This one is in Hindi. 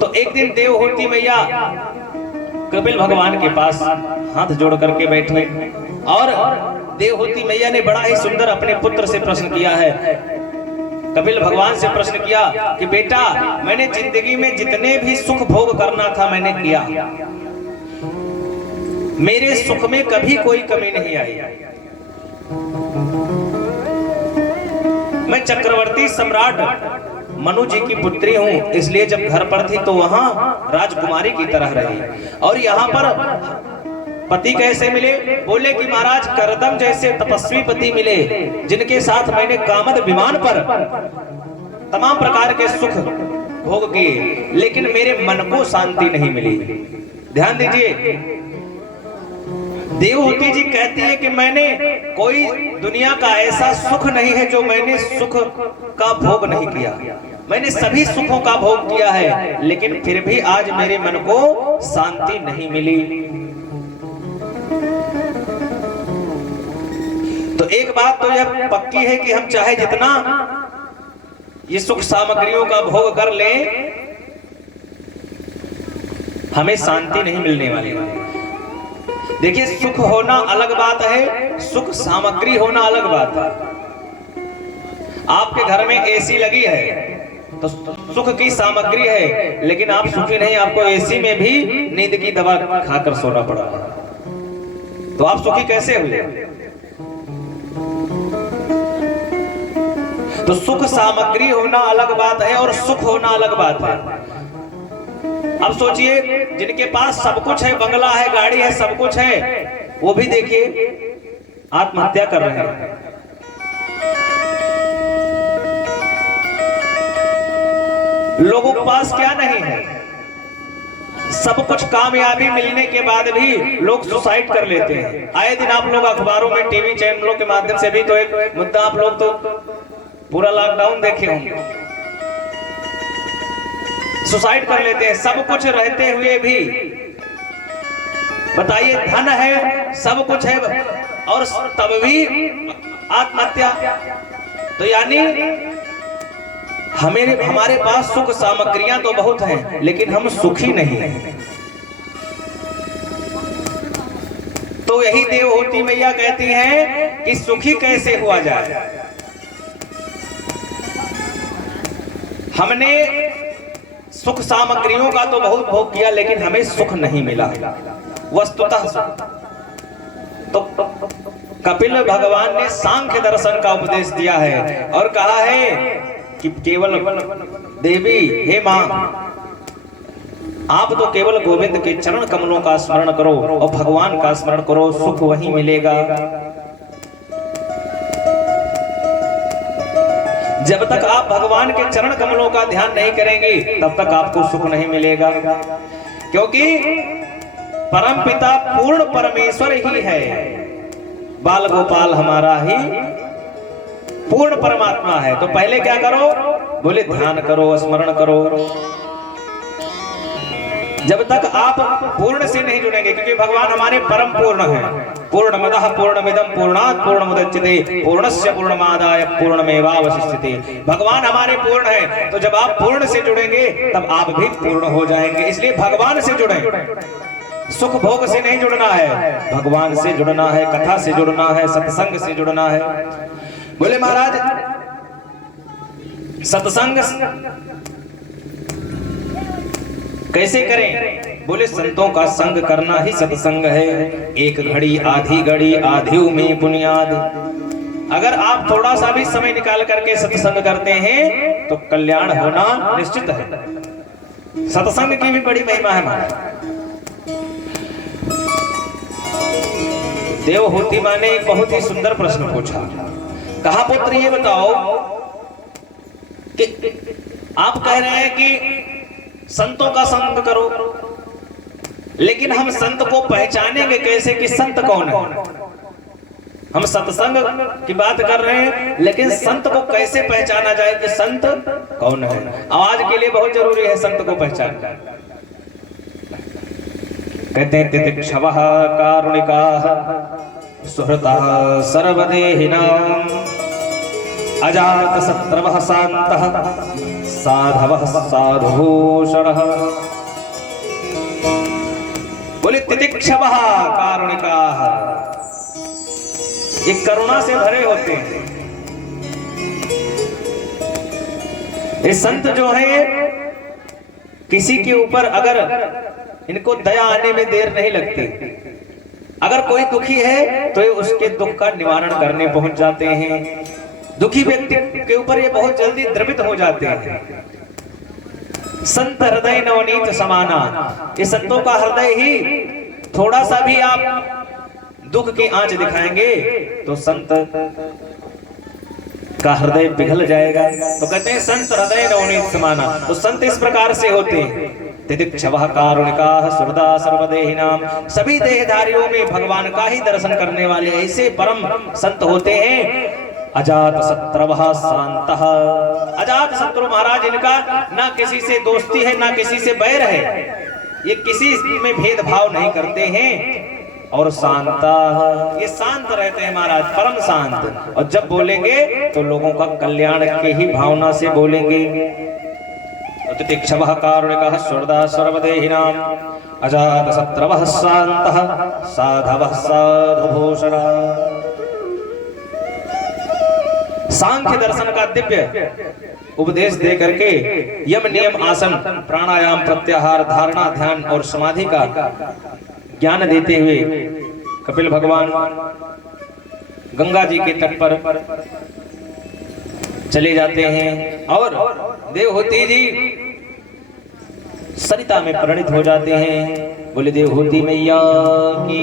तो एक दिन देवहूति मैया कपिल भगवान के पास हाथ जोड़ करके बैठे और देवहूति मैया ने बड़ा ही सुंदर अपने पुत्र से प्रश्न किया है। कपिल भगवान से प्रश्न किया कि बेटा, मैंने जिंदगी में जितने भी सुख भोग करना था मैंने किया, मेरे सुख में कभी कोई कमी नहीं आई। मैं चक्रवर्ती सम्राट मनु जी की पुत्री हूं, इसलिए जब घर पर थी तो वहां राजकुमारी की तरह रही। और यहाँ पर पति कैसे मिले? बोले कि महाराज करदम जैसे तपस्वी पति मिले, जिनके साथ मैंने कामद विमान पर तमाम प्रकार के सुख भोग किए, लेकिन मेरे मन को शांति नहीं मिली। ध्यान दीजिए, देवहूति जी कहती है कि मैंने कोई दुनिया का ऐसा सुख नहीं है जो मैंने सुख का भोग नहीं किया। मैंने सभी सुखों का भोग किया है, लेकिन फिर भी आज मेरे मन को शांति नहीं मिली। तो एक बात तो यह पक्की है कि हम चाहे जितना ये सुख सामग्रियों का भोग कर लें, हमें शांति नहीं मिलने वाली। देखिए, सुख होना अलग बात है, सुख सामग्री होना अलग बात है। आपके घर में एसी लगी है तो सुख की सामग्री है, लेकिन आप सुखी नहीं, आपको एसी में भी नींद की दवा खाकर सोना पड़ा, तो आप सुखी कैसे हुए? तो सुख सामग्री होना अलग बात है और सुख होना अलग बात है। अब सोचिए, जिनके पास सब कुछ है, बंगला है, गाड़ी है, सब कुछ है, वो भी देखिए आत्महत्या कर रहे हैं। लोगों के पास क्या नहीं है, सब कुछ कामयाबी मिलने के बाद भी लोग सुसाइड कर लेते हैं। आए दिन आप लोग अखबारों में, टीवी चैनलों के माध्यम से भी तो एक मुद्दा आप लोग तो पूरा लॉकडाउन देखे होंगे, सुसाइड कर लेते हैं सब कुछ रहते हुए भी। बताइए, धन है, सब कुछ है और तब भी आत्महत्या। तो यानी हमारे पास सुख सामग्रियां तो बहुत हैं, लेकिन हम सुखी नहीं हैं। तो यही देवहूति मैया कहती हैं कि सुखी कैसे हुआ जाए। हमने सुख सामग्रियों का तो बहुत भोग किया, लेकिन हमें सुख नहीं मिला वस्तुतः। तो कपिल भगवान ने सांख्य दर्शन का उपदेश दिया है और कहा है कि केवल देवी, हे मां, आप तो केवल गोविंद के चरण कमलों का स्मरण करो और भगवान का स्मरण करो, सुख वही मिलेगा। जब तक आप भगवान के चरण कमलों का ध्यान नहीं करेंगे, तब तक आपको सुख नहीं मिलेगा, क्योंकि परम पिता पूर्ण परमेश्वर ही है। बाल गोपाल हमारा ही पूर्ण परमात्मा है। तो पहले क्या करो? बोले ध्यान करो, स्मरण करो। जब तक आप पूर्ण से नहीं जुड़ेंगे, क्योंकि भगवान हमारे परम पूर्ण हैं। पूर्णमदः पूर्णमिदं पूर्णात् पूर्णमुदच्यते पूर्णस्य पूर्णमादाय पूर्णमेवावशिष्यते। भगवान हमारे पूर्ण हैं, तो जब आप पूर्ण से जुड़ेंगे तब आप भी पूर्ण हो जाएंगे। इसलिए भगवान से जुड़ें, सुख भोग से नहीं जुड़ना है, भगवान से जुड़ना है, कथा से जुड़ना है, सत्संग से जुड़ना है। बोले महाराज, सत्संग कैसे करें? बोले संतों का संग करना ही सत्संग है। एक घड़ी आधी घड़ी आधियु में बुनियाद। अगर आप थोड़ा सा भी समय निकाल करके सत्संग करते हैं तो कल्याण होना निश्चित है। सत्संग की भी बड़ी महिमा है महाराज। देवहूति मां ने एक बहुत ही सुंदर प्रश्न पूछा। कहा, पुत्र ये बताओ कि आप कह रहे हैं कि संतों का संग करो, लेकिन हम संत को पहचानेंगे कैसे कि संत कौन है? हम सत्संग की बात कर रहे हैं, लेकिन संत को कैसे पहचाना जाए कि संत कौन है? आज के लिए बहुत जरूरी है संत को पहचानना। कहते हैं तितिक्षवः कारुणिकाः सुहृतः सर्वदेहिनां अजातशत्रवः शान्तः साधवः साधुभूषणः। बोले तितिक्षवः कारुणिकाः, ये करुणा से भरे होते हैं। ये संत जो है किसी के ऊपर अगर इनको दया आने में देर नहीं लगती, अगर कोई दुखी है तो ये उसके दुख का निवारण करने पहुंच जाते हैं। दुखी व्यक्ति के ऊपर ये बहुत जल्दी द्रवित हो जाते हैं। संत हृदय नवनीत समाना, ये संतों का हृदय ही थोड़ा सा भी आप दुख की आंच दिखाएंगे तो संत का हृदय पिघल जाएगा। तो कहते हैं संत हृदय नवनीत समाना। तो संत इस प्रकार से होते हैं। तितिक्षवः कारुणिकाः सुहृदा सर्वदेहिनां, सभी देहधारियों में भगवान का ही दर्शन करने वाले ऐसे परम संत होते हैं। अजात शत्रुवः शान्तः, अजात शत्रु महाराज, इनका ना किसी से दोस्ती है ना किसी से बैर है, ये किसी में भेदभाव नहीं करते हैं। और शांता, ये शांत रहते हैं महाराज, परम शांत। और जब बोलेंगे तो लोगों का कल्याण के ही भावना से बोलेंगे। तितिक्षवः कारुणिकः सुहृदा सर्वदेहिनां, अजात शत्रुवः शान्तः साधवः साधुभूषणः। सांख्य दर्शन का दिव्य उपदेश दे करके यम नियम आसन प्राणायाम प्रत्याहार धारणा ध्यान और समाधि का ज्ञान देते हुए कपिल भगवान गंगा जी के तट पर चले जाते हैं और देवहूति जी सरिता में परिणित हो जाते हैं। बोले देवहूति मैया की।